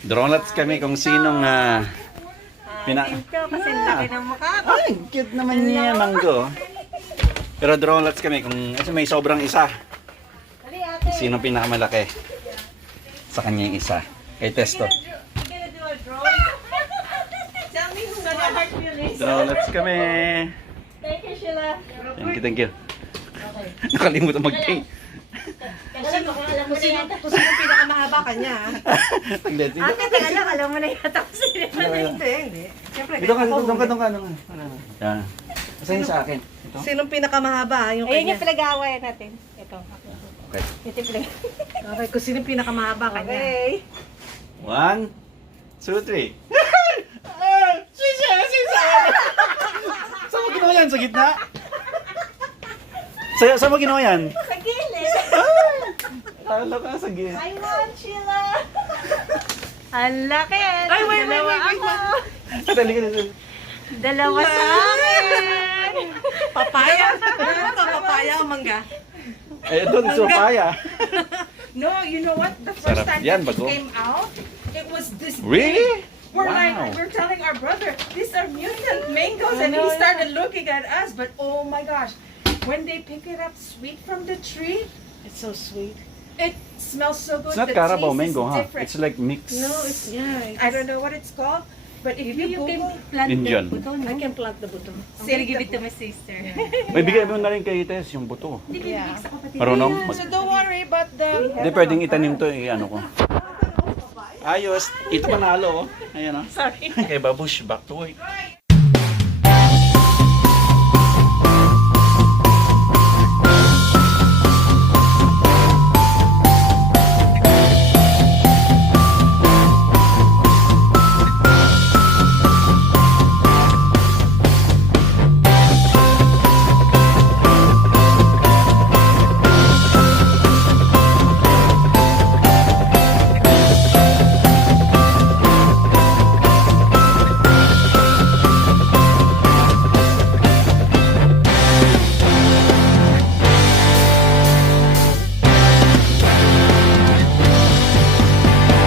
Donuts kami kung sinong Ito kasi laki ng mukha ko. Ay, cute naman niya, Mango. Pero donuts kami kung may sobrang isa. Dali ate. Sinong pinakamalaki? Sa kanya yung isa. Kay Testo. You gonna do a drawing? Tell me who your heart feelings. Donuts kami. Thank you, Sheila. Thank you. Nakalimutan mag-pay. Alam mo kung sino pinakamahaba kanya. Saglit. Ate, taga alam mo na yata kung sino hindi. Siyempre, Dito ka, doon ka. Yan. Asan yung sa akin? Ito? Sinong pinakamahaba? Yung Ayun kanya. yung pinag-aawayan natin. Ito. Okay. Ito yung pinag Okay, kung sinong pinakamahaba kanya. Okay. 1, 2, 3. Sisa! Saan mo ginawa yan? Sa gitna? Saan mo ginawa yan? Sa gilid. Kala ka sa gitna. I want Sheila. Ang laki. Ay, wait, Dalawa wait. ako. Dali ka dito. Dalawa sa akin. Papaya. Ano ka, papaya o mangga? Eh, doon, supaya. No, you know what? The first Sarap time yan, that it bago. came out, it was this Really? big. We're Wow. like, we're telling our brother, these are mutant mangoes, and know, he started looking at us. But oh my gosh, when they pick it up sweet from the tree, It's so sweet. it smells so good. It's not the Carabao taste mango, is huh? different. It's like mix. No, it's, yeah. I don't know what it's called, but if you Google, Indian. I can plant the buto. I'll give it to my sister. May bigay mo na rin kay Tess yung buto. Yeah. Marunong? so don't worry about the. Hindi, pwedeng itanim to, ano ko. Ayos. Ito panalo, oh. Ayan, oh. Sorry. Kay Babush, back to work.